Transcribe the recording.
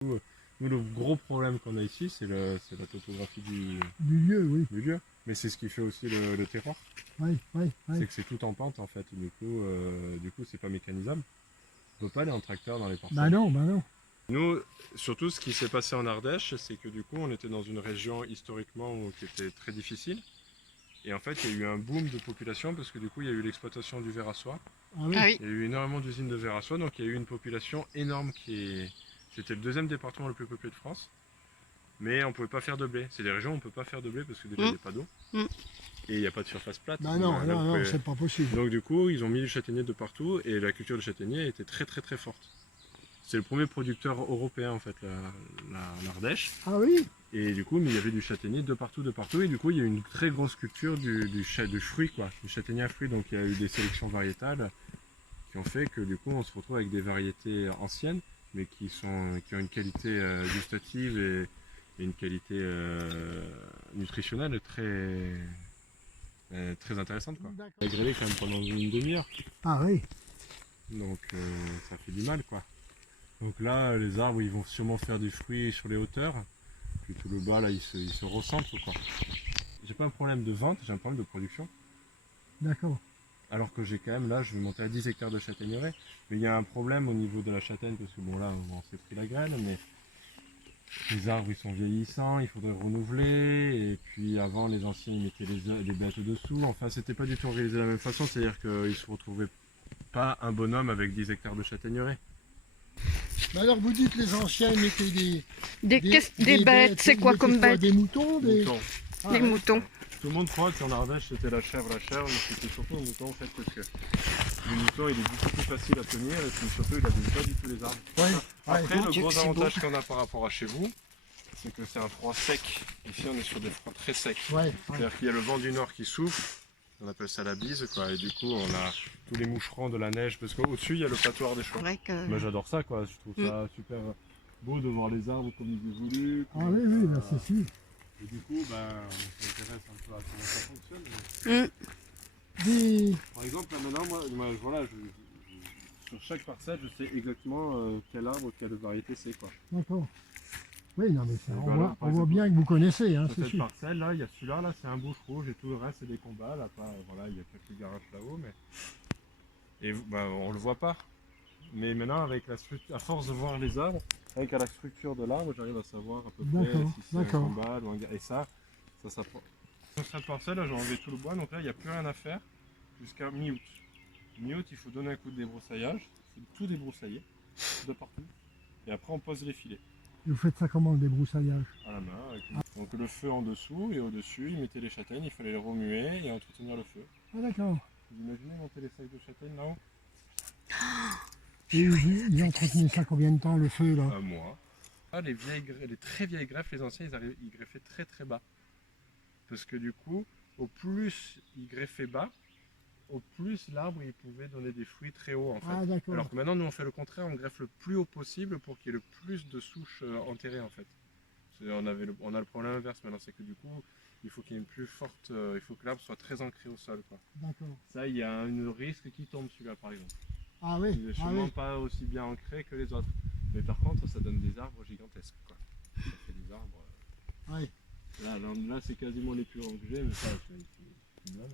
Nous, le gros problème qu'on a ici, c'est la topographie Du lieu, oui. du lieu. Mais c'est ce qui fait aussi le terroir. Oui, oui, oui. C'est que c'est tout en pente en fait. Du coup, c'est pas mécanisable. On peut pas aller en tracteur dans les parcelles. Bah non, bah non. Nous, surtout ce qui s'est passé en Ardèche, c'est que du coup, on était dans une région historiquement qui était très difficile. Et en fait, il y a eu un boom de population parce que du coup, il y a eu l'exploitation du verre à soie. Ah oui. Ah oui. Il y a eu énormément d'usines de verre à soie, donc il y a eu une population énorme C'était le deuxième département le plus peuplé de France. Mais on ne pouvait pas faire de blé. C'est des régions où on ne peut pas faire de blé parce que déjà, il n'y a pas d'eau. Et il n'y a pas de surface plate. Bah non, Là, non, vous non, pouvez- c'est pas possible. Donc du coup, ils ont mis du châtaignier de partout et la culture du châtaignier était très très très forte. C'est le premier producteur européen en fait, l'Ardèche. Ah oui? Et du coup, mais il y avait du châtaignier de partout, et du coup, il y a eu une très grosse culture du fruit, quoi, du châtaignier à fruits. Donc il y a eu des sélections variétales qui ont fait que du coup, on se retrouve avec des variétés anciennes, mais qui ont une qualité gustative et une qualité nutritionnelle très intéressante, quoi. D'accord. On a grillé quand même pendant une demi-heure, Ah oui. donc ça fait du mal, quoi. Donc là, les arbres, ils vont sûrement faire du fruit sur les hauteurs. Puis tout le bas, là, il se recentre, quoi. J'ai pas un problème de vente, j'ai un problème de production. D'accord. Alors que j'ai quand même, là, je vais monter à 10 hectares de châtaigneraie. Mais il y a un problème au niveau de la châtaigne, parce que bon, là, on s'est pris la graine, mais les arbres, ils sont vieillissants, il faudrait renouveler. Et puis avant, les anciens, ils mettaient les bêtes dessous. Enfin, c'était pas du tout organisé de la même façon, c'est-à-dire qu'ils se retrouvaient pas un bonhomme avec 10 hectares de châtaigneraie. Mais alors vous dites les anciens ils mettaient Des bêtes, c'est quoi ils comme mettaient quoi, bêtes? des moutons, des... Moutons. Ah, Des ouais. moutons. Tout le monde croit qu'en Ardèche c'était la chèvre, mais c'était surtout le mouton en fait, parce que le mouton il est beaucoup plus facile à tenir et puis surtout il n'abîme pas du tout les arbres. Ouais, Après ouais. Mon le Dieu, gros que c'est avantage qu'on a par rapport à chez vous, c'est que c'est un froid sec. Ici on est sur des froids très secs. Ouais, ouais. C'est-à-dire qu'il y a le vent du nord qui souffle, on appelle ça la bise quoi, et du coup on a tous les moucherons de la neige, parce qu'au-dessus il y a le patoir des C'est choix. vrai que... Moi j'adore ça quoi, je trouve ça super beau de voir les arbres comme ils évoluent. Ah oui, oui, là, c'est sûr. Et du coup, on s'intéresse un peu à comment ça fonctionne. Des... Par exemple, là maintenant, voilà, sur chaque parcelle, je sais exactement quel arbre, quelle variété c'est quoi. D'accord. Oui, non, mais ça, Et on, voilà, voit, par on voit exemple, bien que vous connaissez, hein, Sur c'est cette sûr. parcelle là, il y a celui-là, là, c'est un bouche rouge et tout le reste c'est des combats. Là, voilà, il y a quelques garages là-haut, mais on le voit pas. Mais maintenant, avec à force de voir les arbres, avec la structure de l'arbre, j'arrive à savoir à peu près D'accord, si c'est un d'accord. combat ou un gars. Et ça s'apprend. Sur cette parcelle, là, j'ai enlevé tout le bois, donc là, il n'y a plus rien à faire jusqu'à mi-août. Mi-août, il faut donner un coup de débroussaillage, il faut tout débroussailler, de partout. Et après, on pose les filets Vous faites ça comment, le débroussaillage? à la main. Donc le feu en dessous, et au-dessus, il mettait les châtaignes, il fallait les remuer et entretenir le feu. Ah d'accord. Vous imaginez monter les sacs de châtaignes là-haut? Et ils entretenaient ça combien de temps, le feu, là? Un mois. Ah, les très vieilles greffes, les anciens, ils greffaient très très bas. Parce que du coup, au plus ils greffaient bas, au plus l'arbre il pouvait donner des fruits très hauts en fait. Ah d'accord. Alors que maintenant nous on fait le contraire, on greffe le plus haut possible pour qu'il y ait le plus de souches enterrées en fait. On a le problème inverse maintenant, c'est que du coup il faut qu'il y ait une plus forte, il faut que l'arbre soit très ancré au sol quoi. D'accord. Ça il y a un risque qui tombe celui-là par exemple. Ah oui, Il est ah sûrement oui. pas aussi bien ancré que les autres. Mais par contre ça donne des arbres gigantesques quoi. Ça fait des arbres. Oui. Là c'est quasiment les plus grands que j'ai, mais ça c'est une blague.